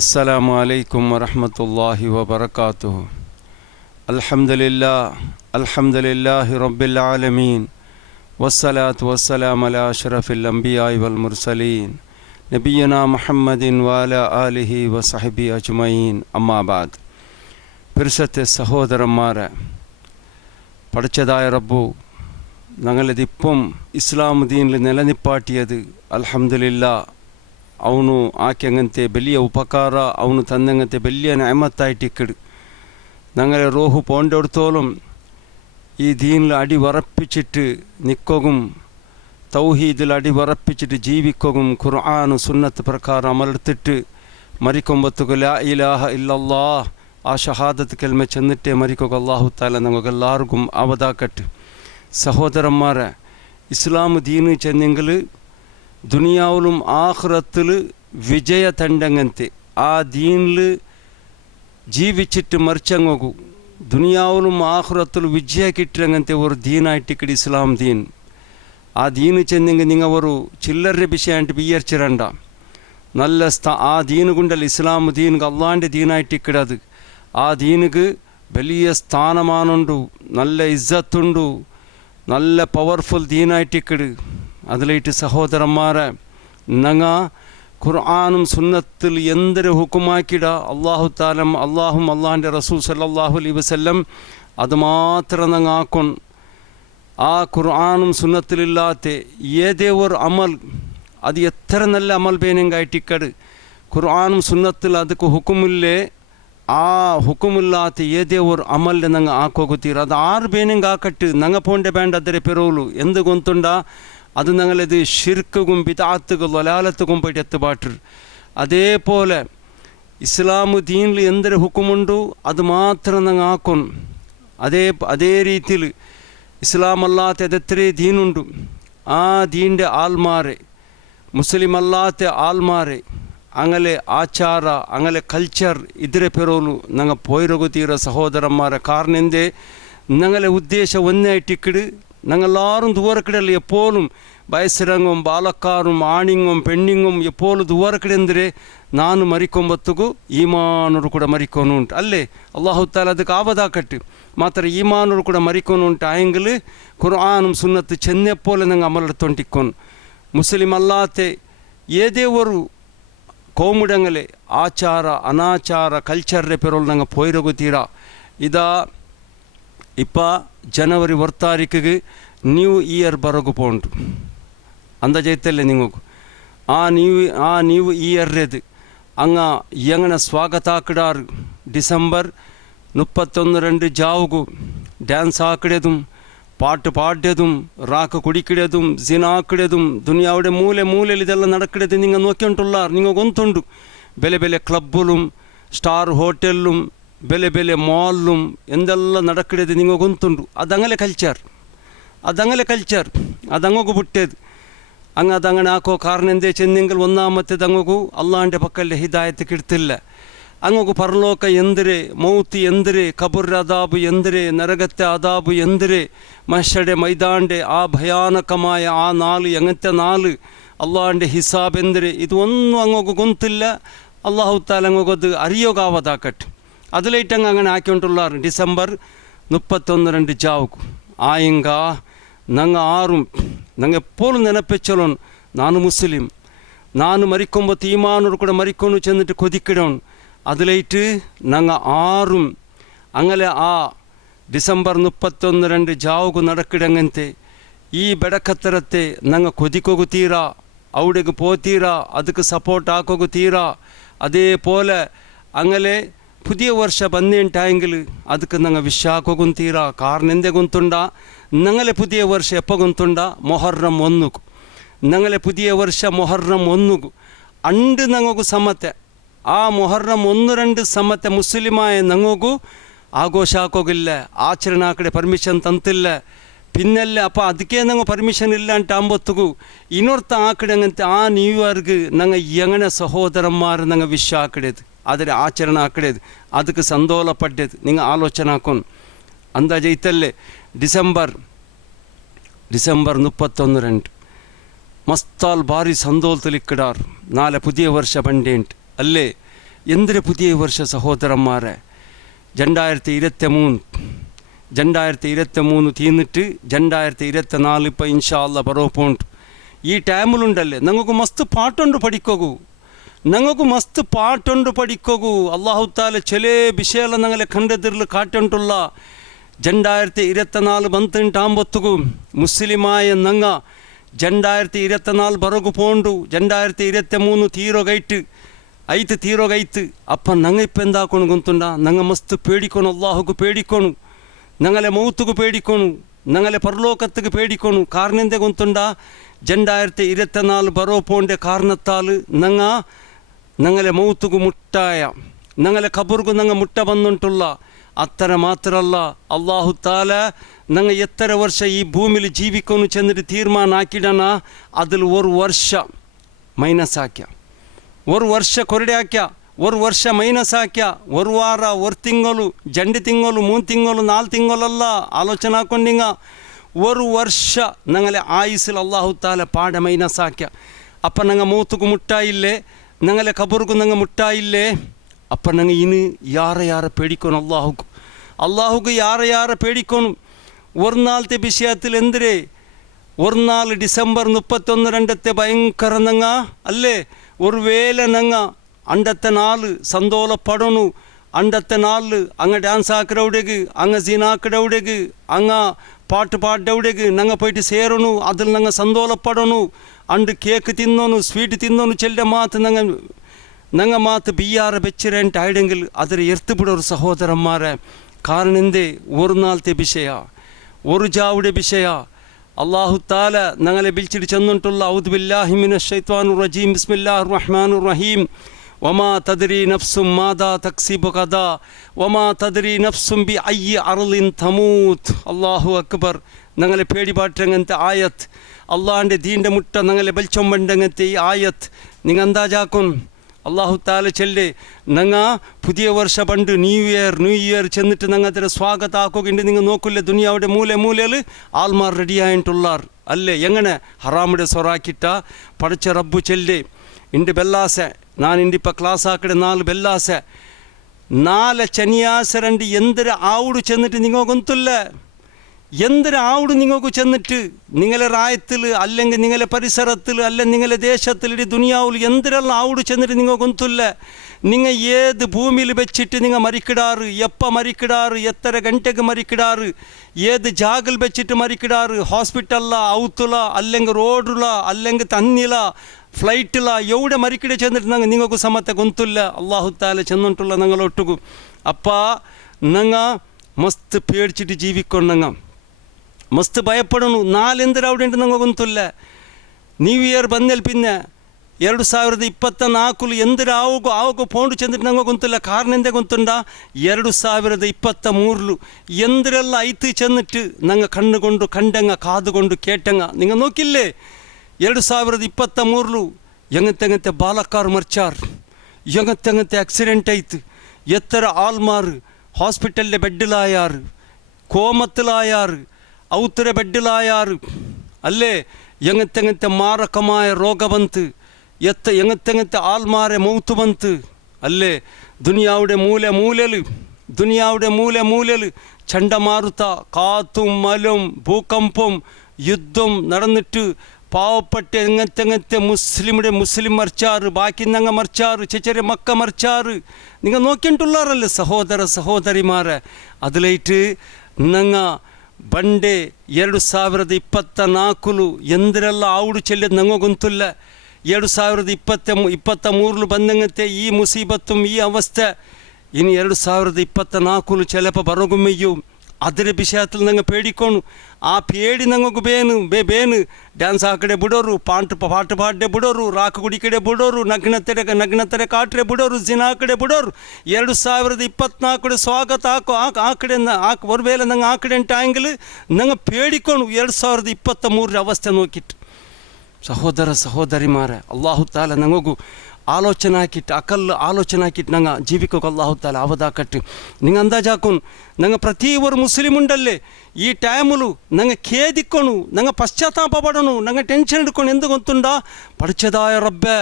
السلام عليكم ورحمة الله وبركاته. الحمد لله رب العالمين والصلاة والسلام على أشرف الأنبياء والمرسلين نبينا محمد وعلى آله وصحبه أجمعين. أما بعد. പരിശുദ്ധ സഹോദരന്മാരെ, പഠിച്ചതായ റബ്ബു ഞങ്ങളിതിപ്പം ഇസ്ലാം ദീനിൽ നിലനിപ്പാട്ടിയത് അൽഹംദുലില്ലാ. ಅವನು ಆಕೆಂಗಂತೆ ಬೆಲಿಯ ಉಪಕಾರ ಅವನು ತಂದಂಗಂತೆ ಬೆಲಿಯ ನ್ಯಾಮತ್ತಾയിട്ടിക്കട് ഞങ്ങളെ റൂഹ് പോണ്ടെടുത്തോളം ഈ ദീനിൽ അടിവറപ്പിച്ചിട്ട് നിൽക്കുകയും തൗഹീദിൽ അടിവറപ്പിച്ചിട്ട് ജീവിക്കുകയും ഖുർആൻ സുന്നത്ത് പ്രകാരം അമലെടുത്തിട്ട് മരിക്കുമ്പത്തുക ലാ ഇലാഹ ഇല്ലല്ലാഹ് ആ ഷഹാദത്ത് കൽമ ചെന്നിട്ടേ മരിക്കുക അല്ലാഹു തആല ഞങ്ങൾക്കെല്ലാവർക്കും അവതാക്കട്ടെ. സഹോദരന്മാരെ, ഇസ്ലാം ദീന് ചെന്നെങ്കിൽ ദുനിയാവിലും ആഖിറത്തിൽ വിജയ തണ്ടങ്ങಂತೆ ആ ദീനിൽ ജീവിച്ചിട്ട് മരിച്ചങ്ങോകു ദുനിയാവിലും ആഖിറത്തിൽ വിജയ കിട്ടിയങ്ങಂತೆ ഒരു ദീനായിട്ടിക്കടി ഇസ്ലാം ദീൻ. ആ ദീന് ചെന്നെങ്കിൽ നിങ്ങൾ ഒരു ചില്ലറ വിഷയമായിട്ട് വിചാരിച്ചിരണ്ട. നല്ല ആ ദീന് കൊണ്ടല്ല ഇസ്ലാം ദീനുക്ക് അള്ളാൻ്റെ ദീനായിട്ടിക്കടത്. ആ ദീനുക്ക് വലിയ സ്ഥാനമാനുണ്ടു, നല്ല ഇസ്സത്തുണ്ടു, നല്ല പവർഫുൾ ദീനായിട്ടിക്കട്. അതിലേറ്റ് സഹോദരന്മാരെ, ഞങ്ങ ഖുർആനും സുന്നത്തിൽ എന്തൊരു ഹുക്കുമാക്കിട അള്ളാഹു താലം അള്ളാഹും അള്ളാഹിൻ്റെ റസൂൽ സല്ലല്ലാഹു അലൈഹി വസല്ലം അത് മാത്രം ഞങ്ങൾ ആക്കും. ആ ഖുർആനും സുന്നത്തിലില്ലാത്ത ഏതേ ഒരു അമൽ അത് എത്ര നല്ല അമൽ പേനെങ്കായിട്ടിക്കട് ഖുർആനും സുന്നത്തിൽ ಅದಕ್ಕೆ ಹುಕುಮಿಲ್ಲೇ ಆ ಹುಕುಮಿല്ലാത്ത ಏದೇ ഒരു ಅಮಲ್ಲೆ ഞങ്ങൾ ആക്കോകുത്തീർ. അത് ആറ് പേനെങ്ക ആക്കട്ട് ഞങ്ങൾ പോണ്ടേ വേണ്ട ಅದರ പെരോളു എന്ത് ഗൊന്തുണ്ട അത് ഞങ്ങളിത് ഷിർക്കും ബിദഅത്തുകൾ വലാലത്തുക്കും പോയിട്ട് എത്തുപാട്ടർ. അതേപോലെ ഇസ്ലാം ദീനിൽ എന്തൊരു ഹുക്കുമുണ്ടോ അത് മാത്രം ഞങ്ങൾ ആക്കും. അതേ രീതിയിൽ ഇസ്ലാം അല്ലാത്ത എത്രേ ദീനുണ്ട് ആ ദീൻ്റെ ആൾമാരെ, മുസ്ലിം അല്ലാത്ത ആൾമാരെ അങ്ങനെ ആಚಾರ അങ്ങനെ കൾച്ചർ ಇದರ ಪೆರೋಲು ഞങ്ങൾ പോയിരൊകുത്തീര സഹോദരന്മാരെ. കാരണം എന്തേ, ഞങ്ങളെ ഉദ്ദേശം ഒന്നായിട്ടിക്കട് ഞങ്ങളെല്ലാവരും ദൂരക്കിടല്ല എപ്പോഴും വയസ്സരങ്ങും ബാലക്കാരും ആണിങ്ങും പെണ്ണിങ്ങും എപ്പോഴും ദൂരക്കിടെಂದರೆ ನಾನು ಮರಿಕೊಂಬತ್ತಗೂ ಈಮಾನರು ಕೂಡ ಮರಿಕೋನು ಉಂಟು ಅಲ್ಲೇ ಅಲ್ಲಾಹು ತಾಲ ಅದಕ್ಕೆ ಆವದಾಕಟ್ಟು ಮಾತ್ರ ಈಮಾನರು ಕೂಡ ಮರಿಕೋನು ಉಂಟು. ಆಯಂಗಲ್ ഖുർആനും സുന്നത്ത് ചെന്നെപ്പോലെ ഞങ്ങൾ അമലെടുത്തോണ്ടിക്കോൻ. മുസ്ലിം അല്ലാത്ത ഏതേ ഒരു കോമുടങ്ങളെ ആಚಾರ ಅನಾಚಾರ ಕಲ್ಚರ್ರೆ ಪೆರೋಲ್ ഞങ്ങൾ പോയിരൊകുത്തീര. ഇതാ ഇപ്പം ಜನವರಿ 1 ತಾರೀಕಿಗೆ ನ್ಯೂ ಇಯರ್ ಬರೋಗು ಪೋಂಡು ಅಂದ ಜೈತಲ್ಲೇ ನಿಮಗೂ ಆ ನ್ಯೂ ಇಯರ್ದು ಅಂಗ ಎಂಗನ ಸ್ವಾಗತ ಹಾಕಿಡಾರು. ಡಿಸೆಂಬರ್ 31 ಜಾವುಗು ಡ್ಯಾನ್ಸ್ ಹಾಕಿಡೋದು, പാട്ട് പാടിയതും റാക്ക് കുടിക്കിടതും സിനാക്കിടതും ദുനിയാവിടെ മൂലയിൽ ഇതെല്ലാം നടക്കിടത് നിങ്ങൾ നോക്കിയിട്ടുള്ളാർ. നിങ്ങൾ ഗൊന്തുണ്ട് ಬೆಲೆ ಬೆಲೆ ಕ್ಲಬ್ബുലും സ്റ്റാർ ഹോട്ടലിലും ಬೆಲೆ ಬೆಲೆ ಮಾಲ್ലും എന്തെല്ലാം നടക്കിടത് നിങ്ങൾ ഗൊന്തുണ്ട്. അതങ്ങനെ കൾച്ചർ അതങ്ങോക്ക് വിട്ടത് അതങ്ങനെ ആക്കോ. കാരണം എന്തേ ചെന്നെങ്കിൽ ഒന്നാമത്തേത് അങ്ങോക്കു അള്ളാഹിൻ്റെ പക്കല്ലേ ഹിദായത്ത് കിടത്തില്ല. അങ്ങോക്ക് പരലോക എന്തിരെ, മൗത്ത് എന്തിരെ, കബർ അദാബ് എന്തിരെ, നരകത്തെ അദാബ് എന്തിരെ, മഹ്ശരുടെ മൈതാൻ്റെ ആ ഭയാനകമായ ആ നാല് എങ്ങനത്തെ നാല് അള്ളാഹിൻ്റെ ഹിസാബ് എന്തിരെ, ഇതൊന്നും അങ്ങോക്ക് ഗൊന്തില്ല. അള്ളാഹു താല അങ്ങോക്കത് അറിയോഗാവതാക്കട്ടെ. അതിലേറ്റങ്ങ് അങ്ങനെ ആക്കിക്കൊണ്ടുള്ളാർ. ഡിസംബർ 31 ജാവുകു ആയെങ്ക ഞങ്ങൾ ആറും ഞങ്ങൾ എപ്പോഴും ನೆನಪೆಚ್ಚಲೋನ್ ನಾನು ಮುಸ್ಲಿಂ, ನಾನು ಮರಿಕೊಂಬತ್ತು ಈಮಾನರು ಕೂಡ ಮರಿಕೊಂಡು ಚೆന്നിട്ട് കൊതിക്കിടോൺ. അതിലേറ്റ് ഞങ്ങൾ ആറും അങ്ങനെ ആ ഡിസംബർ 31 ജാവുകു നടക്കിടങ്ങಂತೆ ഈ ಬೆಡಕತ್ತರത്തെ ഞങ്ങൾ കൊതിക്കൊകുത്തീര, അവിടേക്ക് പോത്തീര, ಅದಕ್ಕೆ സപ്പോർട്ട് ആക്കൊകുത്തീര. അതേപോലെ അങ്ങനെ പുതിയ വർഷ ಬಂದೇಂಟಾയെങ്കിൽ ಅದಕ್ಕೆ ഞങ്ങൾ വിശ്വാക്കൊകുത്തീര. കാരണം എന്തേ ഗൊന്തുണ്ട, ഞങ്ങളെ പുതിയ വർഷം എപ്പോൾ ഗൊന്തുണ്ട, ಮೊಹರ್ರಂ 1 ഞങ്ങളെ പുതിയ വർഷ ಮೊಹರ್ರಂ 1 അണ്ട് ഞങ്ങൾക്ക് സമ്മത്തെ ആ ಮೊಹರ್ರಂ 1-2 സമ്മത്തെ മുസ്ലിമായ ഞങ്ങൾക്ക് ആഘോഷ ಹಾಕೋಗಿಲ್ಲ, ಆಚರಣೆ ಹಾಕಡೆ ಪರ್ಮಿಷನ್ ತಂತಿಲ್ಲ. പിന്നല്ല അപ്പോൾ ಅದಕ್ಕೆ ഞങ്ങൾ ಪರ್ಮಿಷನ್ ಇಲ್ಲ ಅಂತ ಅಂಬೊತ್ತಿಗೂ ಇನ್ನೊರ್ತ ಹಾಕಡಂಗಂತೆ ಆ ನ್ಯೂ ಇಯರ್ಗೆ ഞങ്ങൾ എങ്ങനെ സഹോദരന്മാർ ഞങ്ങൾ വിഷ ಹಾಕಡೇದು, ಆದರೆ ಆಚರಣೆ ಹಾಕಡೇದು, ಅದಕ್ಕೆ ಸಂದೋಲ ಪಡ್ಡೇದು. നിങ്ങൾ ആലോചന ಹಾಕೊಂಡು ಅಂದಾಜೈತಲ್ಲೇ ഡിസംബർ 31 ಮಸ್ತಾಲ್ ಭಾರಿ ಸಂದೋಲದಲ್ಲಿ ಇಕ್ಕಡಾರು. ನಾಳೆ ಪುದಿಯ ವರ್ಷ ಬಂಡೇಂಟ್ ಅಲ್ಲೇ എന്തൊരു പുതിയ വർഷ സഹോദരന്മാരെ. 2023 തീർന്നിട്ട് 2024 ഇപ്പം ഇൻഷാ അല്ലാ ബറോപ്പോണ്ട്. ഈ ടൈമിലുണ്ടല്ലേ ഞങ്ങൾക്ക് മസ്ത് പാട്ടുണ്ട് പഠിക്കൂ, ഞങ്ങൾക്ക് മസ്ത് പാട്ടുണ്ട് പഠിക്കൂ. അള്ളാഹു താല ചില വിഷയമെല്ലാം ഞങ്ങളെ കണ്ടെതിരിൽ കാട്ടുള്ള 2024 ಬಂತುಂಟಾಂಬೊತ್ತುಗು ಮುಸ್ಲಿಮಾಯ ನಂಗ 2024 ಬರಗು ಪೋಂಡು 2023 ತೀರೋಗೈತು ಅಪ್ಪ ನಂಗೆ ಇಪ್ಪೆಂದಾಕೊಂಡು ಗುಂತುಂಡ ನಂಗೆ ಮಸ್ತ್ ಪೇಡಿಕೊನು ಅಲ್ಲಾಹುಗು ಪೇಡಿಕೊನು ನಂಗಲೆ ಮೌತುಗು ಪೇಡಿಕೊನು ನಂಗಲೆ ಪರಲೋಕತ್ತಿಗೆ ಪೇಡಿಕೊನು ಕಾರಣಂದೆ ಗುಂತುಂಡ 2024 ಬರೋ ಪೋಂಡೆ ಕಾರಣತ್ತಾಲು ನಂಗಲೆ ಮೌತುಗು ಮುಟ್ಟಾಯ ನಂಗಲೆ ಕಬರ್ಗು ನಂಗೆ ಮುಟ್ಟ ಬಂದುಂಟುಲ್ಲ. അത്ര മാത്രമല്ല അള്ളാഹു താല ഞങ്ങൾ എത്ര വർഷം ഈ ഭൂമിയിൽ ജീവിക്കുമെന്ന് ചെന്നിട്ട് തീരുമാനാക്കിടണ അതിൽ ഒരു വർഷം മൈനസാക്യ, ഒരു വർഷം കൊരടാക്യ, ഒരു വർഷം മൈനസാക്യ, ഒരു ವಾರ, ഒരു ತಿಂಗಳು, 2 ತಿಂಗಳು, 3 ತಿಂಗಳು, 4 ತಿಂಗಳಲ್ಲ ಆಲೋಚನೆ ಹಾಕೊಂಡಿಂಗ ഒരു വർഷം ഞങ്ങളെ ആയുസിൽ അള്ളാഹു താല പാട മൈനസാക്യ. അപ്പം ഞങ്ങൾ മൂത്തുക്ക് മുട്ടായില്ലേ, ഞങ്ങളെ കബറുക്ക് ഞങ്ങൾ മുട്ടായില്ലേ. അപ്പം ഞങ്ങൾ ഇനി യാറെ പേടിക്കണം അള്ളാഹുക്ക് യാറെ പേടിക്കണം. ഒരു നാളത്തെ വിഷയത്തിൽ എന്തിരേ ഒരു നാൾ ഡിസംബർ 31 ഭയങ്കര ഞങ്ങ അല്ലേ ഒരു വേല ഞങ്ങ അണ്ടത്തെ നാള് സന്തോഷപ്പെടണു. അണ്ടത്തെ നാളിൽ അങ്ങ് ഡാൻസ് ആക്കിടവിടേക്ക്, അങ്ങ് സീനാക്കിടവിടേക്ക്, അങ്ങ് പാട്ട് പാടവിടേക്ക് ഞങ്ങൾ പോയിട്ട് ചേരണു. അതിൽ ഞങ്ങൾ സന്തോഷപ്പെടണു. അണ്ട് കേക്ക് തിന്നോನು, സ്വീറ്റ് തിന്നോನು, ചെല്ല മാത്ത് ഞങ്ങൾ മാത്ത് ബിയ്യാറെ വെച്ചിരേണ്ട ആയിടെങ്കിൽ അതിൽ എർത്തുപിടൊരു സഹോദരന്മാരെ. കാരണം എന്തേ ഒരു നാളത്തെ വിഷയ, ഒരു ജാവുടെ വിഷയ. അള്ളാഹു താല ഞങ്ങളെ വിളിച്ചിട്ട് ചെന്നിട്ടുള്ള ഔദു ബില്ലാഹി മിനശ് ശൈത്വാനിർ റജീം ബിസ്മില്ലാഹിർ റഹ്മാനിർ റഹീം വമാ തദ്രി നഫ്സും മാദാ തക്സിബു ഗദാ വമാ തദ്രി നഫ്സും ബി അയ്യി അർളിൻ തമൂത്ത്. അല്ലാഹു അക്ബർ. ഞങ്ങളെ പേടിപാട്ടങ്ങനത്തെ ആയത്ത്, അള്ളാഹിൻ്റെ ദീൻ്റെ മുട്ട ഞങ്ങളെ ബലിച്ചൊമ്പണ്ടങ്ങനത്തെ ഈ ആയത്ത് നിങ്ങൾ അന്താജാക്കും. അള്ളാഹു താല ചെല്ലേ ഞങ്ങൾ പുതിയ വർഷ പണ്ട് ന്യൂ ഇയർ ചെന്നിട്ട് ഞങ്ങൾ അതിൻ്റെ സ്വാഗതം ആക്കുകയുണ്ട്. നിങ്ങൾ നോക്കില്ലേ ദുനിയാവിടെ മൂലയിൽ ആൾമാർ റെഡിയായിട്ടുള്ളാർ അല്ലേ. എങ്ങനെ ഹറാമിടെ സൊറാക്കിട്ട പഠിച്ച റബ്ബു ചെല്ലേ ഇണ്ട് ബെല്ലാസ ನಾನು ಇಂಡಿಪ್ಪ ಕ್ಲಾಸ್ ಹಾಕಡೆ 4 ಬೆಲ್ಲಾಸೆ 4 ശനിയാഴ്ച 2 എന്തൊരു ആവുട് ചെന്നിട്ട് നിങ്ങൾ ഗൊന്തുല്ല. എന്തൊരു ആവുട് നിങ്ങൾക്ക് ചെന്നിട്ട് നിങ്ങളെ റായത്തിൽ അല്ലെങ്കിൽ നിങ്ങളെ പരിസരത്തിൽ അല്ലെങ്കിൽ നിങ്ങളെ ദേശത്തിൽ ഇടി ദുനിയാവിൽ എന്തിനെല്ലാം ആവുട് ചെന്നിട്ട് നിങ്ങൾ ഗൊന്തുല്ല. നിങ്ങൾ ഏത് ഭൂമിയിൽ വെച്ചിട്ട് നിങ്ങൾ മരിക്കിടാറ്, എപ്പോൾ മരിക്കിടാറ്, എത്ര ഗಂಟೆಗೆ മരിക്കിടാറ്, ഏത് ജാഗിൽ വെച്ചിട്ട് മരിക്കിടാറ്, ഹോസ്പിറ്റലില, ഔത്തുല, അല്ലെങ്കിൽ റോഡില, അല്ലെങ്കിൽ തന്നില, ഫ്ലൈറ്റില, എവിടെ മരിക്കിടെ ചെന്നിട്ട് നിങ്ങൾക്ക് സമത്തെ ഗൊന്തുല്ല. അള്ളാഹു താല ചെന്നിട്ടുള്ള ഞങ്ങളൊട്ടുകു. അപ്പം ഞങ്ങൾ മസ്ത് പേടിച്ചിട്ട് ജീവിക്കണം, മസ്ത് ഭയപ്പെടണു. 4 എന്തൊരു അവിടെ ഉണ്ട് ഞങ്ങൾ ഗൊന്തുല്ല. ന്യൂ ഇയർ ಬಂದೇಲ್ പിന്നെ 2024 എന്തൊരു ಆವಗು ಪೋಂಡು ಚೆಂದಿಟ್ಟು ನಂಗೆ ಗೊತ್ತಿಲ್ಲ. ಕಾರಣ ಎಂದೇ ಗೊತ್ತುಂಡ 2023 ಎಂದರೆಲ್ಲ ಐತು ಚೆന്നിಟ್ಟು ನಂಗೆ ಕಣ್ಣುಕೊಂಡು ಕಂಡಂಗ ಕಾದುಕೊಂಡು ಕೇಟಂಗ നിങ്ങൾ നോക്കില്ലേ 2023 ಎಂಗಂತೆ ಬಾಲಕಾರು ಮರ್ಚಾರ್, ಎಂಗಂತೆ ಆಕ್ಸಿಡೆಂಟ್ ಆಯ್ತು, എത്ര ആൾമാർ ഹോസ്പിറ്റലിലെ ബെഡിലായാറ്, കോമത്തിലായാറ്, ഔത്തര ബെഡിലായാറ് അല്ലേ. ಎಂಗಂತೆ ಮಾರಕമായ ರೋಗ ಬಂತು, ಎಂಗಂತೆ ಆಲ್ಮಾರೆ ಮೌತು ಬಂತು ಅಲ್ಲೇ. ದುನಿಯಾವುಡೆ മൂല ചണ്ടമാരുത്ത, കാത്തും മലും ഭൂകമ്പം യുദ്ധം നടന്നിട്ട് പാവപ്പെട്ട എങ്ങനത്തെ മുസ്ലിം മറിച്ചാറ്, ബാക്കി ഞങ്ങൾ മറിച്ചാറ്, ചെറിയ മക്ക മറിച്ചാറ്. നിങ്ങൾ നോക്കിയിട്ടുള്ളാറല്ലേ സഹോദരിമാരെ. അതിലേറ്റ് ഞങ്ങൾ ಬಂಡೆ 2024 ಎಂದರೆಲ್ಲ ಆವುಡು ಚೆಲ್ಲದು ನಂಗೆ ಗೊತ್ತಿಲ್ಲ. 2023 ಬಂದಂಗಂತೆ ಈ ಮುಸೀಬತ್ತು ಈ ಅವಸ್ಥೆ ಇನ್ನು 2024 ചിലപ്പോൾ ಬರಗುಮೆಯ್ಯು. ಅದರ ವಿಷಯത്തിൽ ഞങ്ങൾ പേടിക്കണം. ആ പേടി ഞങ്ങൾക്ക് ಬೇನು ಡ್ಯಾನ್ಸ್ ಹಾಕಡೆ ಬಿಡೋರು, ಪಾಟ್ ಪಾಡ್ಡೆ ಬಿಡೋರು, ರಾಕು ಕುಡಿಕಡೆ ಬಿಡೋರು, ನಗ್ನತೆರೆ ಕಾಟ್ರೆ ಬಿಡೋರು, ಜಿನಾ ಕಡೆ ಬಿಡೋರು. 2024 ಸ್ವಾಗತ ಆ ಕಡೆ ಒಂದು ವೇಳೆ ನಂಗೆ ಆ ಕಡೆ ಟೈಂಗಲ್ ನಂಗೆ പേടിക്കണം. 2023 ಅವಸ್ಥೆ ನೋಕಿಟ್ಟು ಸಹೋದರಿಮಾರೆ. ಅಲ್ಲಾಹು ತಾಲ ನಂಗೂ ಆಲೋಚನೆ ಹಾಕಿಟ್ಟು ಆಲೋಚನೆ ಹಾಕಿಟ್ಟು ನಂಗೆ ಜೀವಿಕೋಕೆ ಅಲ್ಲಾಹು ತಾಲ ಅವದಾಕಟ್ಟು. നിങ്ങൾ ಅಂದಾಜಾಕೊಂಡು ನಂಗೆ ಪ್ರತಿಯೊಬ್ಬರು ಮುಸ್ಲಿಂ ಉಂಡಲ್ಲೇ ಈ ಟೈಮಲು ನಂಗೆ ಖೇದಿಕ್ಕೊಣು, ನಂಗೆ ಪಶ್ಚಾತ್ತಾಪ ಪಡೋನು, ನಂಗೆ ಟೆನ್ಷನ್ ಹಿಡ್ಕೊಂಡು ಎಂದು ಗೊತ್ತುಂಡ. ಪಡಿಚದಾಯ ರಬ್ಬೆ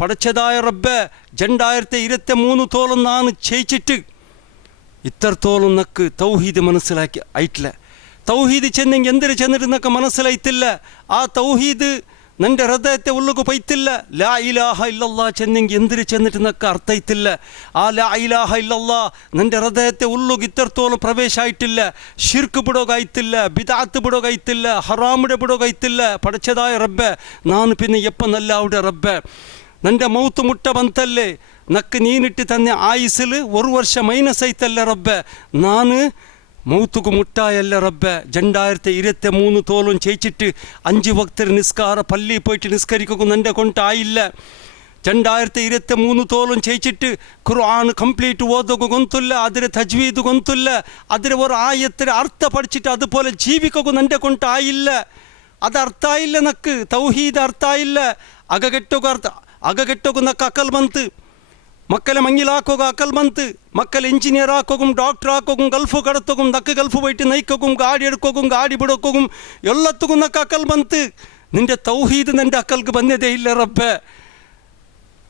പടച്ചതായ റബ്ബെ 2023 തോളം നാണ് ചെയ്യിച്ചിട്ട് ഇത്രത്തോളം നക്ക് തൗഹീദ് മനസ്സിലാക്കി ആയിട്ടില്ല. തൗഹീദ് ചെന്നെങ്കിൽ എന്തിനു ചെന്നിട്ട് നക്ക് മനസ്സിലായിത്തില്ല. ആ തൗഹീദ് നിൻ്റെ ഹൃദയത്തെ ഉള്ളുക്ക് പൈത്തില്ല. ലാ ഇലാഹ ഇല്ലല്ലാ ചെന്നെങ്കിൽ എന്തിനു ചെന്നിട്ട് നക്ക് അർത്ഥയിത്തില്ല. ആ ലാ ഇലാഹ ഇല്ലല്ലാ നിൻ്റെ ഹൃദയത്തെ ഉള്ളുക്ക് ഇത്രത്തോളം പ്രവേശമായിട്ടില്ല. ഷിർക്ക് ബിടോകായിത്തില്ല, ബിദഅത്ത് ബിടോകായിത്തില്ല, ഹറാമിടെ ബിടോകായിത്തില്ല. പടച്ചതായ റബ്ബെ ನಾನು പിന്നെ എപ്പം നല്ല അവിടെ റബ്ബെ നിൻ്റെ മൗത്ത് മുട്ട ಬಂತല്ലേ നക്ക് നീനിട്ട് തന്നെ ആയുസിൽ 1 വർഷം മൈനസ് ആയിത്തല്ല റബ്ബെ ನಾನು മൗത്തുക്ക് മുട്ടായല്ല റബ്ബെ 2023 തോലും ചെയ്യിച്ചിട്ട് 5 വക്തർ നിസ്കാര പള്ളി പോയിട്ട് നിസ്കരിക്കും നിൻ്റെ കൊണ്ടായില്ല. 2023 തോലും ചെയ്യിച്ചിട്ട് ഖുർആൻ കംപ്ലീറ്റ് ഓതുക ഗൊಂತುല്ല, അതിരെ തജ്വീദ് ഗൊಂತುല്ല, അതിരെ ഒരു ആയത്തിന് അർത്ഥ പഠിച്ചിട്ട് അതുപോലെ ജീവിക്കുക നിൻ്റെ കൊണ്ടായില്ല. അത് അർത്ഥായില്ല നക്ക് തൗഹീദ് അർത്ഥായില്ല. ಅಗಗೆಟ್ಟೋಗು ನಕ್ಕ ಅಕಲ್ ಬಂತು. ಮಕ್ಕಳ ಮಂಗಿಲಾಕೋಗ ಅಕಲ್ ಬಂತು. ಮಕ್ಕಳ ಇಂಜಿನಿಯರ್ ಹಾಕೋಗುಂ, ಡಾಕ್ಟರ್ ಹಾಕೋಗುಂ, ಗಲ್ಫು ಕಡತೋಗುಂ, ನಕ್ಕ ಗಲ್ಫು ಬೈಟ್ ನೈಕೋಗುಂ, ಗಾಡಿ ಎಡ್ಕೋಗುಂ, ಗಾಡಿ ಬಿಡೋಕೋಗುಂ, ಎಲ್ಲತ್ತಗೂ ನಕ್ಕ ಅಕಲ್ ಬಂತು. ನಿಂಡೆ ತೌಹೀದ್ ನಂಡೆ ಅಕಲ್ಗೆ ಬಂದದೇ ಇಲ್ಲ ರಬ್ಬೆ.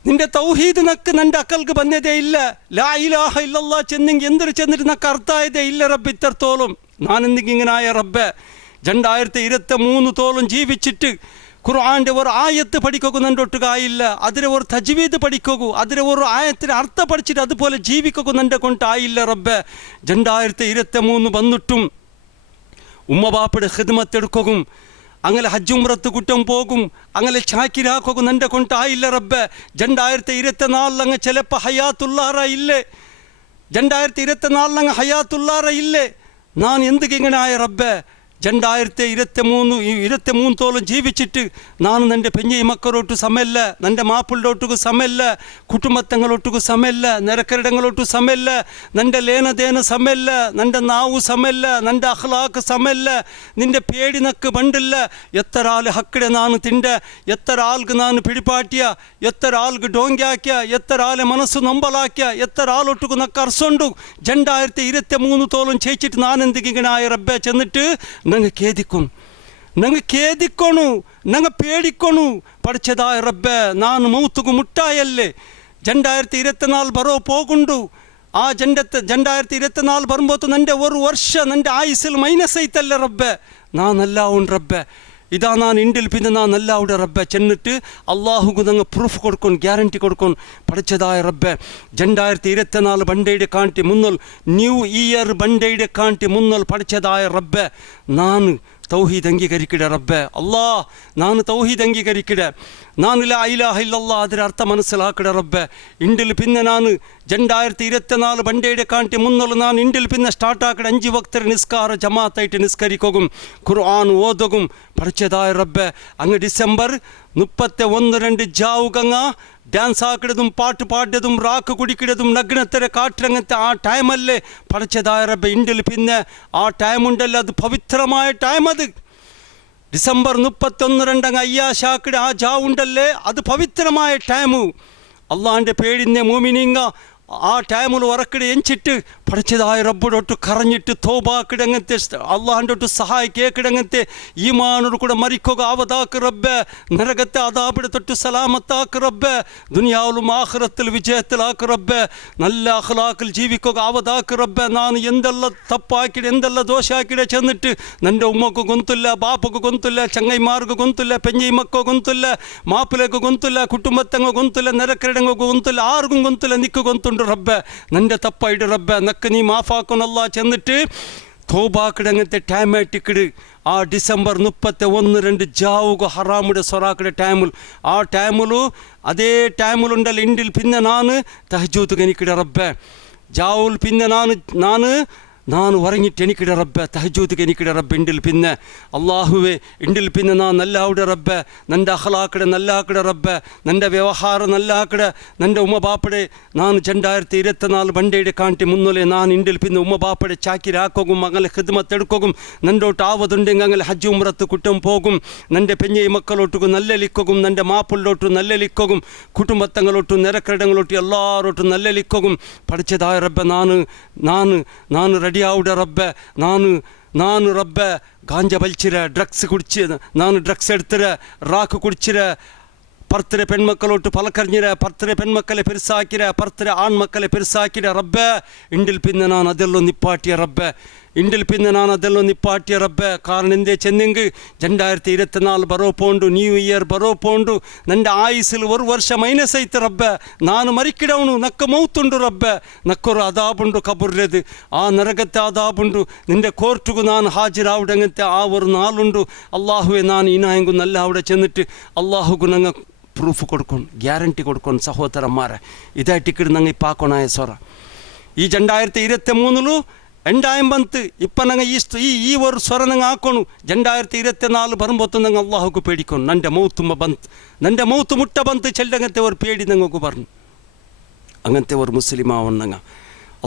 ನಿಂಡೆ ತೌಹೀದ್ ನಕ್ಕ ನಂಡೆ ಅಕಲ್ಗೆ ಬಂದದೇ ಇಲ್ಲ. ಲಾ ಇಲಾಹ ಇಲ್ಲಲ್ಲಾ ಚೆಂದಿಂಗೆ ಎಂದರು ಚೆಂದಿട്ട് ನಕ್ಕ ಅರ್ಥ ಇದೆ ಇಲ್ಲ റബ്ബ് ഇത്രത്തോളം. ഞാനെന്തെങ്കിലും ഇങ്ങനായ റബ്ബെ 2023 തോളം ജീവിച്ചിട്ട് ഖുർആൻ്റെ ഒരു ആയത്ത് പഠിക്കൂ നിൻ്റെ ഒട്ടുകായില്ല. അതിലെ ഒരു തജ്വീദ് പഠിക്കൂ, അതിലെ ഒരു ആയത്തിന് അർത്ഥം പഠിച്ചിട്ട് അതുപോലെ ജീവിക്കൂ നിൻ്റെ കൊണ്ടായില്ല റബ്ബെ. 2023 വന്നിട്ടും ഉമ്മ ബാപ്പയുടെ ഖിദ്മത്ത് എടുക്കും, അങ്ങനെ ഹജ്ജ് ഉംറത്ത് കുറ്റം പോകും, അങ്ങനെ ചാക്കിരാക്കും നിൻ്റെ കൊണ്ടായില്ല റബ്ബെ. 2024 അങ്ങ് ചിലപ്പോൾ ഹയാത്തുള്ളാറ ഇല്ലേ, 2024 അങ്ങ് ഹയാത്തുള്ളാറ ഇല്ലേ. ഞാൻ എന്തിങ്ങനെ ആയ റബ്ബെ 2023 തോളം ജീവിച്ചിട്ട് ನಾನು എൻ്റെ പെഞ്ഞി മക്കളൊട്ടു സമയല്ല, എൻ്റെ മാപ്പിളൊട്ടുക്ക് സമയല്ല, കുടുംബത്തങ്ങളൊട്ടുക്ക് സമയല്ല, നിരക്കരടങ്ങളൊട്ടു സമയല്ല, നിൻ്റെ ലേനദേന സമയല്ല, നിൻ്റെ നാവു സമയല്ല, നിൻ്റെ അഖ്ലാഖ് സമയല്ല, നിൻ്റെ പേടി നക്ക് ബണ്ടില്ല. എത്ര ആൾ ഹക്കടെ ನಾನು ತಿಂಡೆ, എത്ര ആൾക്ക് ನಾನು പിടിപാട്ടിയ, എത്ര ആൾക്ക് ഡോങ്കാക്കിയ, എത്ര ആളെ മനസ്സ് നൊമ്പലാക്കിയ, എത്ര ആളൊട്ടുക്ക് നക്ക് അർസുണ്ടു. 2023 തോളം ചെയ്യിച്ചിട്ട് ഞാൻ എന്തെങ്കിലും ആയ റബ്ബെ ചെന്നിട്ട് ನಂಗೆ ಕೇದಿಕ್ಕೊಣು, ನಂಗೆ ಪೇಡಿಕ್ಕೊಣು. ಪಡಿಚದಾಯ ರಬ್ಬೆ ನಾನು ಮೌತುಗು ಮುಟ್ಟಾಯಲ್ಲೇ 2024 ಬರೋ ಹೋಗುಂಡು. ಆ 2024 ಬರುம்போತು ನಂಡೆ 1 ವರ್ಷ ನಂಡೆ ಆಯುಸ್ಸಲ್ಲಿ ಮೈನಸ್ ಐತಲ್ಲ ರಬ್ಬೆ. ನಾನಲ್ಲ ಉಂಡು ರಬ್ಬೆ. ഇതാ ഞാൻ ഇന്ത്യയിൽ പിന്നെ ഞാൻ നല്ല അവിടെ റബ്ബെ ചെന്നിട്ട് അള്ളാഹുക്ക് നിങ്ങൾ പ്രൂഫ് കൊടുക്കും, ഗ്യാരണ്ടി കൊടുക്കും. പഠിച്ചതായ റബ്ബെ 2024 ಬಂಡೇಡೆ ಕಾಂಟಿ ಮುನ್ನಲ್ ನ್ಯೂ ಇಯರ್ ಬಂಡೇಡೆ ಕಾಂಟಿ ಮುನ್ನಲ್ പഠിച്ചതായ റബ്ബെ ನಾನು തൗഹീദ് അംഗീകരിക്കട റബ്ബെ. അല്ലാ ನಾನು തൗഹീദ് അംഗീകരിക്കട. ನಾನು ലാ ഇലാഹ ഇല്ലല്ലാ അതിൻ്റെ അർത്ഥം മനസ്സിലാക്കട റബ്ബെ. ഇന്ത്യയിൽ പിന്നെ ഞാൻ 2024 ಬಂಡೇಡೆ ಕಾಂಟಿ ಮುನ್ನಲ್ ನಾನು ഇന്ത്യയിൽ പിന്നെ സ്റ്റാർട്ടാക്കട 5 വക്തർ നിസ്കാര ജമാഅത്തായിട്ട് നിസ്കരിക്കും, ഖുർആൻ ഓതും. പഠിച്ചതായ റബ്ബെ അങ്ങ് ഡിസംബർ 31-2 ജാവുകങ്ങ ಡ್ಯಾನ್ಸ್ ಹಾಕಿಡೋದು, ಪಾಟು ಪಾಡ್ಯದು, ರಾಕು ಕುಡಿಕಿಡೋದು, ನಗ್ನತ್ತರ ಕಾಟ್ರಂಗಂತೆ ಆ ಟೈಮಲ್ಲೇ പഠിച്ചതായ റബ്ബെ ഇന്ത്യയിൽ പിന്നെ ആ ടൈം ഉണ്ടല്ലോ, അത് പവിത്രമായ ടൈം. അത് ഡിസംബർ 31-2 അയ്യാശാക്കിടെ ആ ജാവുണ്ടല്ലേ, അത് പവിത്രമായ ടൈമു. അള്ളാൻ്റെ പേടിന്നെ മൂമിനിങ്ങ ആ ടൈമിൽ ഉറക്കിടെ എഞ്ചിട്ട് പഠിച്ചതായ റബ്ബോടൊട്ട് കറഞ്ഞിട്ട് തോബാക്കിടങ്ങത്തെ അള്ളാഹിൻ്റെ ഒട്ട് സഹായ കേക്കിടങ്ങത്തെ ഈമാനോട് കൂടെ മരിക്കുക ആവതാക്ക് റബ്ബെ. നരകത്തെ അതാപിടെ തൊട്ട് സലാമത്താക്ക് റബ്ബെ. ദുനിയാവിലും ആഖിറത്തിൽ വിജയത്തിലാക്ക് റബ്ബെ. നല്ല അഖ്ലാഖിൽ ജീവിക്കുക ആവതാക്ക് റബ്ബെ. ನಾನು ಎಂದೆಲ್ಲ ತಪ್ಪಾಕಿಡೆ ಎಂದೆಲ್ಲ ದೋಷ ಹಾಕಿಡೆ ಚೆന്നിಟ್ಟು ನನ್ನ ಉಮ್ಮಕ್ಕೂ ಗೊಂತಿಲ್ಲ, ಬಾಪಕ್ಕೂ ಗೊಂತಿಲ್ಲ, ಚಂಗೈಮಾರ್ಗೂ ಗೊಂತಿಲ್ಲ, ಪೆಂಜೈ ಮಕ್ಕೋ ಗೊಂತಿಲ್ಲ, ಮಾಪಿಲೆಗೂ ಗೊಂತಿಲ್ಲ, ಕುಟುಂಬತ್ತಂಗ ಗೊಂತಿಲ್ಲ, ನೆರಕರಡಂಗ ಗೊಂತಿಲ್ಲ, ಆರ್ಗೂ ಗೊಂತಿಲ್ಲ, ನಿಕ್ಕು ಗೊಂತುಂಡು റബ്ബെ. നിൻ്റെ തപ്പായിട്ട് റബ്ബെ നക്ക് നീ മാഫാക്കുന്നല്ല ചെന്നിട്ട് തോബാക്കിടങ്ങത്തെ ടൈമായിട്ടിക്കിട്. ആ ഡിസംബർ 31-2 ജാവുക ഹറാമുടെ സൊറാക്കിടെ ടൈമിൽ ആ ടൈമിലു അതേ ടൈമിലുണ്ടല്ലോ ഇന്ത്യയിൽ പിന്നെ ನಾನು തഹജ്ജുദ് എനിക്കിടെ റബ്ബെ. ജാവുൽ പിന്നെ ನಾನು ഉറങ്ങിയിട്ട് എനിക്കിടെ റബ്ബെ തഹജ്ജുദ് എനിക്കിടെ റബ്ബെ. ഇന്ത്യയിൽ പിന്നെ അള്ളാഹുവേ ഇന്ത്യയിൽ പിന്നെ ഞാൻ നല്ല അവിടെ റബ്ബെ. നിൻ്റെ അഖ്ലാഖിടെ നല്ല ആക്കിടെ റബ്ബെ. നിൻ്റെ വ്യവഹാരം നല്ല ആക്കിടെ. നിൻ്റെ ഉമ്മ ബാപ്പടെ ನಾನು 2024 ಬಂಡೇಡೆ ಕಾಂಟಿ ಮುನ್ನಲೆ ನಾನು ഇന്ത്യയിൽ പിന്നെ ഉമ്മ ബാപ്പടെ ചാക്കിരി ಹಾಕೋಗುം, അങ്ങനെ ഖിദ്മത്ത് എടുക്കും. നിൻ്റോട്ട് ആവതുണ്ടെങ്കിൽ അങ്ങനെ ഹജ്ജ് ഉംറത്ത് കുറ്റം പോകും. നിൻ്റെ പെഞ്ഞൈ മക്കളൊട്ടുക്ക് നല്ലലിക്കും, നിൻ്റെ മാപ്പിളോട്ട് നല്ലലിക്കും, കുടുംബത്തങ്ങളൊട്ടും നിരക്കരടങ്ങളൊട്ടും എല്ലാവരോട്ടും നല്ലലിക്കും. പഠിച്ചതായ റബ്ബെ ನಾನು ರೆಡಿ ആവുടെ റബ്ബെ. ನಾನು റബ്ബെ ഗാഞ്ച വലിച്ചിര, ഡ്രഗ്സ് കുടിച്ച്, ನಾನು ಡ್ರಗ್ಸ್ എടുത്തിര, ರಾಕು ಕುಡಿಚಿರ, ಪರ್ತರೆ ಪೆಣ್ಮಕ್ಕಳೊಟ್ಟು ಫಲಕರ್ಜಿರ ಪರ್ತರೆ ಪೆಣ್ಮಕ್ಕಳೆ ಪೆರ್ಸಾಕಿರ ಪರ್ತರೆ ಆಣ್ಮಕ್ಕಳೆ ಪೆರ್ಸಾಕಿರ ರಬ್ಬೆ ಇಂಡಿಲ್ ಪಿಂದ ನಾನು ಅದೆಲ್ಲೋ ನಿಪ್ಪಾಟಿಯ ರಬ್ಬೆ ಇಂಡಿಲ್ ಪಿಂದ ನಾನು ಅದೆಲ್ಲೋ ನಿಪ್ಪಾಟಿಯ ರಬ್ಬೆ ಕಾರಣಂದೇ ಚೆನ್ನಿಂಗ್ 2024 ಬರೋಪೋಂಡು ನ್ಯೂ ಇಯರ್ ಬರೋಪೋಂಡು ನಂಡೆ ಆಯುಸಿಲ್ ഒരു ವರ್ಷ ಮೈನಸ್ ಐತೆ ರಬ್ಬೆ ನಾನು ಮರಿಕಿಡವನು ನಕ್ಕ ಮೌತುಂಡು ರಬ್ಬೆ ನಕ್ಕೊರು ಅದಾಬುಂಡು ಕಬುರ್ರೆದು ಆ ನರಗತ್ತೆ ಅದಾಬುಂಡು ನಿಂಡೆ ಕೋರ್ಟುಗು ನಾನು ಹಾಜಿರಾವುಡಂಗಂತೆ ಆ ഒരു നാളുണ്ട് അള്ളാഹുവെ ನಾನು ഇനായെങ്കു നല്ല അവിടെ ചെന്നിട്ട് അള്ളാഹുഗു നങ്ങ പ്രൂഫ് കൊടുക്കണം ഗ്യാരണ്ടി കൊടുക്കണം സഹോദരന്മാരെ ഇതായിട്ടിക്കിട് നങ്ങ ഇപ്പം ആക്കണായ സ്വറ ഈ 2023 ಎಂಡಾಯಂ ಬಂತು ಇಪ್ಪ ನಂಗೆ ಈ ಒಂದು ಸ್ವರ ನಂಗೆ ಹಾಕೋಣು 2024 ಬರುಂಬತ್ತು ನಂಗೆ ಅಲ್ಲಾಹಗೂ ಪೇಡಿಕೊಂಡು ನಂಡೆ ಮೌ ತುಂಬ ಬಂತು ನಂಡೆ ಮೌತು ಮುಟ್ಟ ಬಂತು ಚೆಲ್ಲಂಗಂತೆ ಅವ್ರು ಪೇಡಿ ನಂಗೆ ಬರ್ನು അങ്ങനത്തെ ഒരു മുസ്ലിം ആവണം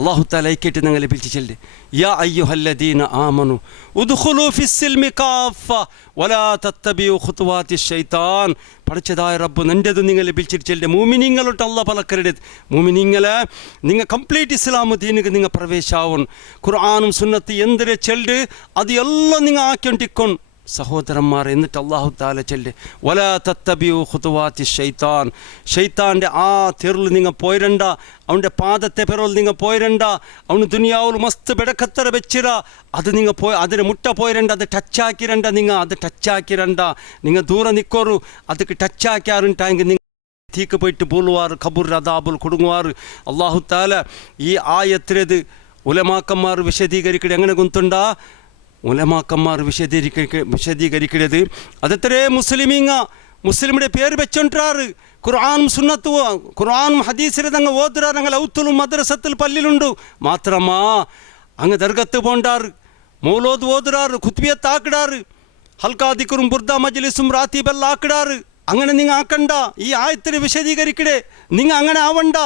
അള്ളാഹു താല ഐക്കേറ്റ് ഞങ്ങളെ പിടിച്ച് ചെല്ലി യാ അയ്യുഹല്ലദീന ആമനു ഉദ്ഖുലൂ ഫിസ്സിൽമി കാഫ വലാ തത്തബിഉ ഖുതുവാതി ശൈത്താൻ പഠിച്ചതായ റബ്ബ് നൻ്റെത് നിങ്ങളെ പിടിച്ചിട്ട് ചെല്ലി മുഅ്മിനീങ്ങളോട്ട് അല്ലാഹ് പലക്കരുത് മുഅ്മിനീങ്ങളെ നിങ്ങൾ കംപ്ലീറ്റ് ഇസ്ലാം ദീനിಗೆ നിങ്ങൾ പ്രവേശാവണം ഖുർആനും സുന്നത്ത് എന്തിരെ ചെല്ല് അത് എല്ലാം നിങ്ങൾ ആക്കിക്കൊണ്ടിരിക്കണം സഹോദരന്മാർ എന്നിട്ട് അള്ളാഹു താല ചെല്ല് വലാ തത്തബിഉ ഖുതുവാതി ശൈത്താൻ ശൈത്താൻ്റെ ആ തെരുൾ നിങ്ങൾ പോയിരണ്ട അവൻ്റെ പാദത്തെ പെറോൽ നിങ്ങൾ പോയിരണ്ട അവന് ദുനിയാവിൽ മസ്ത് ബെടക്കത്തറ വെച്ചിര അത് നിങ്ങൾ പോയി അതിന് മുട്ട പോയിരണ്ട അത് ടച്ചാക്കിരണ്ട നിങ്ങൾ അത് ടച്ചാക്കിരണ്ട നിങ്ങൾ ദൂരെ നിൽക്കോറു ಅದಕ್ಕೆ ടച്ചാക്കാറുണ്ടായെങ്കിൽ നിങ്ങൾ തീക്ക് പോയിട്ട് ബൂളുവാറ് ഖബുർ അദാബുൽ കുടുങ്ങുവാറ് അള്ളാഹു താല ഈ ആയത്തിരത് ഉലമാക്കന്മാർ വിശദീകരിക്കട്ടെ എങ്ങനെ ഗുന്തുണ്ടാ ഉലമാക്കന്മാർ വിശദീകരിക്കരുത് അതത്രേ മുസ്ലിമിൻ്റെ പേര് വെച്ചോണ്ടാറ് ഖുർആനും സുന്നത്തും ഖുർആനും ഹദീസിലും അങ്ങ് ഓതുറാറ് ഞങ്ങൾ ഔത്തുലും മദ്രസത്തിൽ പല്ലിലുണ്ട് മാത്രമാ അങ്ങ് ദർഗത്ത് പോണ്ടാറ് മൗലോദ് ഓതുറാറ് ഖുത്ബിയത്ത് ആക്കിടാറ് ഹൽക്കാദിക്കറും ബുർദ മജ്ലിസും റാത്തീബെല്ലാം ആക്കിടാറ് അങ്ങനെ നിങ്ങൾ ആക്കണ്ട ഈ ആയത്തിന് വിശദീകരിക്കടേ നിങ്ങൾ അങ്ങനെ ആവണ്ട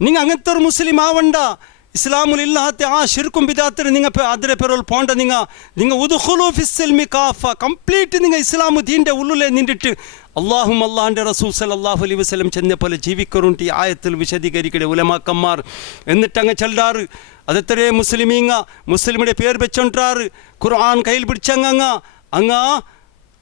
നിങ്ങൾ അങ്ങനത്തെ ഒരു മുസ്ലിം ആവണ്ട ഇസ്ലാമിലില്ലാത്ത ആ ശിർക്കും ബിദാത്തിന് നിങ്ങൾ അതിരെ പേരോൽ പോണ്ട നിങ്ങൾ ഉദ്ഖുലൂ ഫിസ്സിൽമി കാഫ കംപ്ലീറ്റ് നിങ്ങൾ ഇസ്ലാം ദീൻ്റെ ഉള്ളിലെ നിന്നിട്ട് അള്ളാഹും അള്ളാഹിൻ്റെ റസൂൽ സല്ലല്ലാഹു അലൈഹി വസല്ലം ചെന്ന പോലെ ജീവിക്കറുണ്ട് ഈ ആയത്തിൽ വിശദീകരിക്കട്ടെ ഉലമാക്കന്മാർ എന്നിട്ട് അങ്ങ് ചെല്ലാറ് അതത്രേ മുസ്ലിമിൻ്റെ പേര് വെച്ചോണ്ടാറ് ഖുർആൻ കയ്യിൽ പിടിച്ചങ്ങ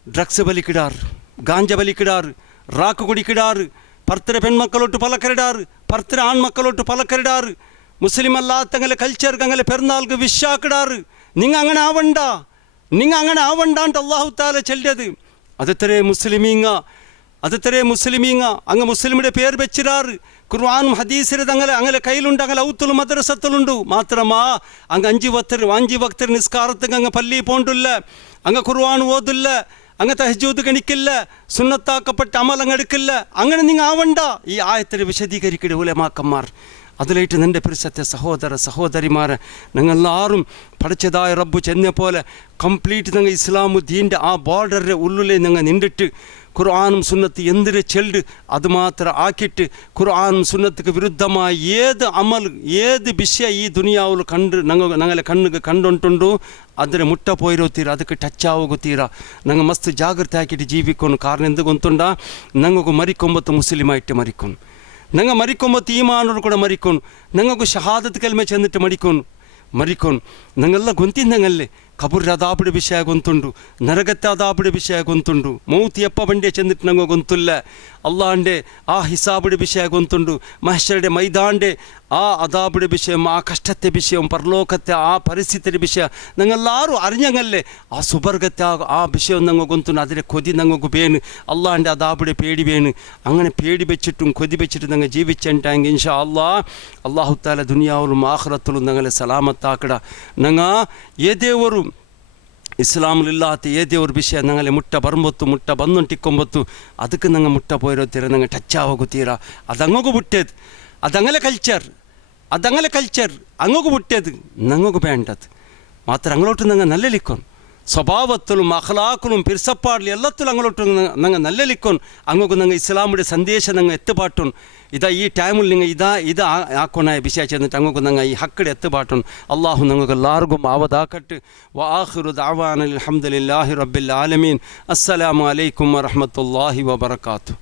ഡ്രഗ്സ് വലിക്കിടാറ് ഗാഞ്ച വലിക്കിടാറ് റാക്ക് കുടിക്കിടാറ് പർത്തര പെൺമക്കളോട്ട് പലക്കരിടാറ് പർത്തര ആൺമക്കളോട്ട് പലക്കരിടാറ് മുസ്ലിം അല്ലാത്തങ്ങളെ കൾച്ചർക്ക് അങ്ങനെ പെരുന്നാൾക്ക് വിശ്വാക്കിടാറ് നിങ്ങൾ അങ്ങനെ ആവണ്ടാണ്ട് അള്ളാഹു താല ചെല്ലത് അതത്രേ മുസ്ലിമീങ്ങ അങ്ങ് മുസ്ലിമിൻ്റെ പേര് വെച്ചിരാറ് ഖുർആനും ഹദീസിലും അങ്ങനെ കയ്യിലുണ്ട് അങ്ങനെ ഔത്തുലും മദ്രസത്തിലുണ്ട് മാത്രമാ അങ്ങ് 5 വക്തർ നിസ്കാരത്തിന് അങ്ങ് പള്ളി പോണ്ടില്ല അങ്ങ് ഖുർആൻ ഓതില്ല അങ്ങ് തഹജ്ജൂദ് ഗണിക്കില്ല സുന്നത്താക്കപ്പെട്ട അമൽ അങ്ങ് എടുക്കില്ല അങ്ങനെ നിങ്ങൾ ആവണ്ട ഈ ആയത്തിന് വിശദീകരിക്കട്ടെ ഉലമാക്കന്മാർ അതിലായിട്ട് നിൻ്റെ പരിസരത്തെ സഹോദരിമാരെ ഞങ്ങളാരും പഠിച്ചതായ റബ്ബ് ചെന്ന പോലെ കംപ്ലീറ്റ് ഞങ്ങൾ ഇസ്ലാമു ദീൻ്റെ ആ ബോർഡറിൻ്റെ ഉള്ളിലെ ഞങ്ങൾ നിന്നിട്ട് ഖുർആനും സുന്നത്ത് എന്തിരെ ചെല്ല് അതുമാത്രം ആക്കിയിട്ട് ഖുർആനും സുന്നത്തിക്ക് വിരുദ്ധമായ ഏത് അമൽ ഏത് വിഷയം ഈ ദുനിയാവിൽ ഞങ്ങളെ കണ്ണിಗೆ കണ്ടുണ്ടുണ്ടോ അതിന് മുട്ട പോയിരോತೀರ ಅದಕ್ಕೆ ಟಚ್ ಆಗೋತೀರ ഞങ്ങൾ മസ്ത് ജാഗ്രത ആക്കിയിട്ട് ജീവിക്കണം കാരണം എന്ത് ಗೊತ್ತುಂಟಾ ഞങ്ങൾക്ക് മരിക്കുമ്പോൾ മുസ്ലിമായിട്ട് മരിക്കണം ഞങ്ങൾ മരിക്കുമ്പോൾ ഈമാനോട് കൂടെ മരിക്കണം ഞങ്ങൾക്ക് ഷഹാദത്ത് കൽമ ചെന്നിട്ട് മരിക്കണം ഞങ്ങളെല്ലാം ഗൊಂತಿದ್ದಂಗಲ್ಲೇ ಕಬುರ್ ಅದಾಬಿಡ ವಿಷಯ ಗೊಂತುಂಡು ನರಗತ್ತೆ ಅದಾಬಿಡ ವಿಷಯ ಗೊಂತುಂಡು ಮೌತ್ ಎಪ್ಪ ಬಂಡೆ ಚೆಂದಿಟ್ಟು ನಂಗೆ ಗೊಂತುಲ್ಲ ಅಲ್ಲಾಂಡೆ ಆ ಹಿಸಾಬಿಡ ವಿಷಯ ಗೊಂತುಂಡು ಮಹಶರಡೆ ಮೈದಾಂಡೆ ആ അദാബിയുടെ വിഷയം ആ കഷ്ടത്തെ വിഷയം പരലോകത്തെ ആ പരിസ്ഥിതിയുടെ വിഷയം ഞങ്ങളാരും അറിഞ്ഞങ്ങല്ലേ ആ സുബർഗത്തെ ആ വിഷയം ഞങ്ങൾ ഗൊന്തുണ്ട് അതിലെ കൊതി ഞങ്ങൾക്ക് വേണ് അള്ളാൻ്റെ അദാബിയുടെ പേടി വേണ് അങ്ങനെ പേടി വെച്ചിട്ടും കൊതി വെച്ചിട്ടും ഞങ്ങൾ ജീവിച്ചിട്ടാങ്കിൽ ഇൻഷാ അള്ളാഹു താല ദുനിയാവിലും ആഖിറത്തിലും ഞങ്ങളെ സലാമത്താക്കട ഞങ്ങൾ ഏതേ ഒരു ഇസ്ലാമിലില്ലാത്ത ഏതേ ഒരു വിഷയം ഞങ്ങളെ മുട്ട ಬಂದುಂಟಿಕ್ಕೊಂಬತ್ತು ಅದಕ್ಕೆ ഞങ്ങൾ മുട്ട പോയിരോತೀರ ഞങ്ങൾ ടച്ച് ആവുകತೀರ അതങ്ങോക്ക് വിട്ടത് അതങ്ങനെ കൾച്ചർ അങ്ങോക്ക് വിട്ടത് ഞങ്ങൾക്ക് വേണ്ടത് മാത്രം അങ്ങോട്ട് ഞങ്ങൾ നല്ലലിക്കണം സ്വഭാവത്തിലും അഖ്ലാഖിലും പിർസപ്പാടിലും എല്ലാത്തിലും അങ്ങോട്ട് ഞങ്ങൾ നല്ലലിക്കണം അങ്ങോട്ട് ഞങ്ങൾ ഇസ്ലാമിൻ്റെ സന്ദേശം ഞങ്ങൾ എത്തുപാട്ടണം ഇതാ ഈ ടൈമിൽ നിങ്ങൾ ഇത് ആക്കണ വിഷയ ചെന്നിട്ട് അങ്ങോട്ട് ഞങ്ങൾ ഈ ഹക്കടെ എത്തുപാട്ടണം അള്ളാഹു ഞങ്ങൾക്ക് എല്ലാവർക്കും ആവതാക്കട്ടെ വആഖിറു ദഅവാന അൽഹംദുലില്ലാഹി റബ്ബിൽ ആലമീൻ അസ്സലാമു അലൈക്കും വറഹ്മത്തുള്ളാഹി വബറകാതുഹു